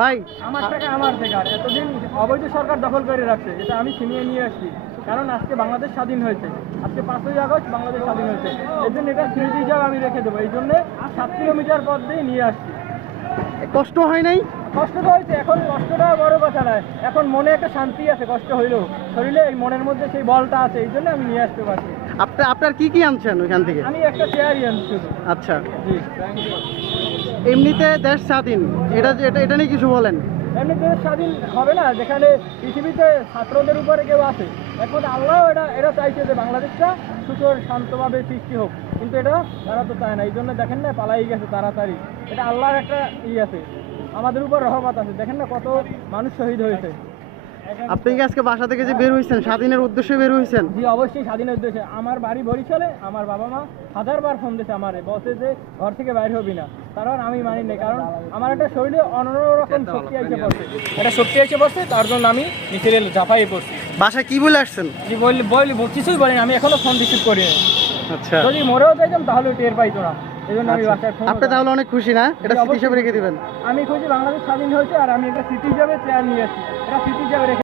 ভাই আমার টাকা আমার বেকার, এতদিন অবৈধ সরকার দখল করে রাখছে, এটা আমি ছিনিয়ে নিয়ে আসছি। কারণ আজকে বাংলাদেশ স্বাধীন হয়েছে, আজকে 5ই আগস্ট বাংলাদেশ স্বাধীন হয়েছে, এই জন্য এটা স্মৃতি হিসাবে আমি রেখে দেবো। এই জন্যে 7 কিলোমিটার পথ দিয়ে নিয়ে আসছি। কষ্ট হয় নাই? কষ্ট তো হয়েছে, এখন কষ্টটা বড় কথা নয়, এখন মনে একটা শান্তি আছে। কষ্ট হইলেও শরীরে এই মনের মধ্যে সেই বলটা আছে, এই জন্য আমি নিয়ে আসতে পারছি। আপনার কি কি আনছেন ওইখান থেকে? আমি একটা চেয়ারই আনছি শুধু। আচ্ছা, জি, এমনিতে দেশ স্বাধীন, এটা নিয়ে কিছু বলেন। এমনি দেশ স্বাধীন হবে না যেখানে পৃথিবীতে ছাত্রদের উপরে কেউ আছে। এখন আল্লাহ এটা চাইছে যে বাংলাদেশটা সুন্দর শান্তভাবে সৃষ্টি হোক, কিন্তু এটা তারা তো চায় না। এই জন্য দেখেন না পালাই গেছে তাড়াতাড়ি। এটা আল্লাহর একটা আছে, আমাদের উপর রহমত আছে। দেখেন না কত মানুষ শহীদ হয়েছে। আপনি কি আজকে বাসা থেকে যে বের হয়েছেন স্বাধীনের উদ্দেশ্যে বের হয়েছেন? জি অবশ্যই স্বাধীনের উদ্দেশ্যে। আমার বাড়ি বরিশালে, আমার বাবা মা হাজারবার ফোন দিয়েছে আমারে, বলছে যে ঘর থেকে বাইরে হবি না। কারণ আমি মানি না, কারণ আমার একটা শরীরে অন্যরকম শক্তি এসে পড়ছে, একটা শক্তি এসে পড়ছে, তার জন্য আমি নিচে ঝাঁপাই পড়ছি। বাসায় কি বলে আসছেন? জি বলি কিছুই বলিনি, আমি এখনো ফোন রিসিভ করিনি। আচ্ছা, যদি মরেও যাইতাম তাহলে টের পাইতো না, এই জন্য আমি বাসায় ফোন। আপনি তাহলে অনেক খুশি না? এটা স্মৃতি হিসেবে রেখে দিবেন। আমি খুশি, বাংলাদেশ স্বাধীন হয়েছে, আর আমি একটা স্মৃতি হিসাবে চেয়ার নিয়ে আসছি, এটা স্মৃতি হিসাবে রেখে